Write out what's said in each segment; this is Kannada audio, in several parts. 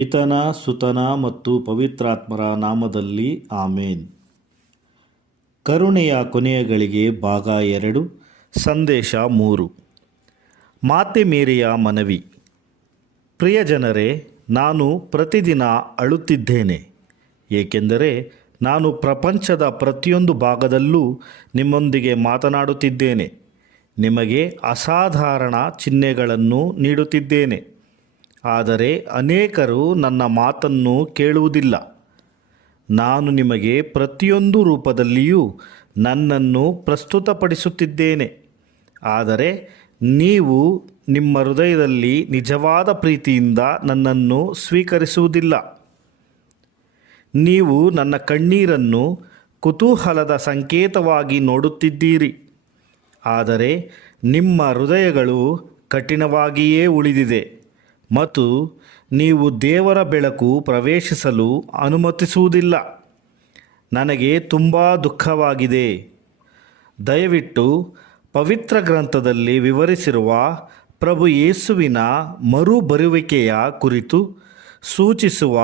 ಪಿತನ ಸುತನ ಮತ್ತು ಪವಿತ್ರಾತ್ಮರ ನಾಮದಲ್ಲಿ ಆಮೇನ್. ಕರುಣೆಯ ಕೊನೆಯಗಳಿಗೆ ಭಾಗ 2 ಸಂದೇಶ 3. ಮಾತೆ ಮೇರಿಯ ಮನವಿ. ಪ್ರಿಯ ಜನರೇ, ನಾನು ಪ್ರತಿದಿನ ಅಳುತ್ತಿದ್ದೇನೆ, ಏಕೆಂದರೆ ನಾನು ಪ್ರಪಂಚದ ಪ್ರತಿಯೊಂದು ಭಾಗದಲ್ಲೂ ನಿಮ್ಮೊಂದಿಗೆ ಮಾತನಾಡುತ್ತಿದ್ದೇನೆ, ನಿಮಗೆ ಅಸಾಧಾರಣ ಚಿಹ್ನೆಗಳನ್ನು ನೀಡುತ್ತಿದ್ದೇನೆ. ಆದರೆ ಅನೇಕರು ನನ್ನ ಮಾತನ್ನು ಕೇಳುವುದಿಲ್ಲ. ನಾನು ನಿಮಗೆ ಪ್ರತಿಯೊಂದು ರೂಪದಲ್ಲಿಯೂ ನನ್ನನ್ನು ಪ್ರಸ್ತುತಪಡಿಸುತ್ತಿದ್ದೇನೆ, ಆದರೆ ನೀವು ನಿಮ್ಮ ಹೃದಯದಲ್ಲಿ ನಿಜವಾದ ಪ್ರೀತಿಯಿಂದ ನನ್ನನ್ನು ಸ್ವೀಕರಿಸುವುದಿಲ್ಲ. ನೀವು ನನ್ನ ಕಣ್ಣೀರನ್ನು ಕುತೂಹಲದ ಸಂಕೇತವಾಗಿ ನೋಡುತ್ತಿದ್ದೀರಿ, ಆದರೆ ನಿಮ್ಮ ಹೃದಯಗಳು ಕಠಿಣವಾಗಿಯೇ ಉಳಿದಿದೆ ಮತ್ತು ನೀವು ದೇವರ ಬೆಳಕು ಪ್ರವೇಶಿಸಲು ಅನುಮತಿಸುವುದಿಲ್ಲ. ನನಗೆ ತುಂಬ ದುಃಖವಾಗಿದೆ. ದಯವಿಟ್ಟು ಪವಿತ್ರ ಗ್ರಂಥದಲ್ಲಿ ವಿವರಿಸಿರುವ ಪ್ರಭು ಯೇಸುವಿನ ಮರುಬರುವಿಕೆಯ ಕುರಿತು ಸೂಚಿಸುವ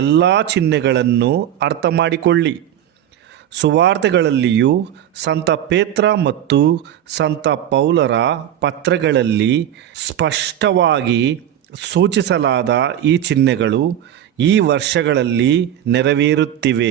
ಎಲ್ಲ ಚಿಹ್ನೆಗಳನ್ನು ಅರ್ಥಮಾಡಿಕೊಳ್ಳಿ. ಸುವಾರ್ತೆಗಳಲ್ಲಿಯೂ ಸಂತ ಪೇತ್ರ ಮತ್ತು ಸಂತ ಪೌಲರ ಪತ್ರಗಳಲ್ಲಿ ಸ್ಪಷ್ಟವಾಗಿ ಸೂಚಿಸಲಾದ ಈ ಚಿಹ್ನೆಗಳು ಈ ವರ್ಷಗಳಲ್ಲಿ ನೆರವೇರುತ್ತಿವೆ.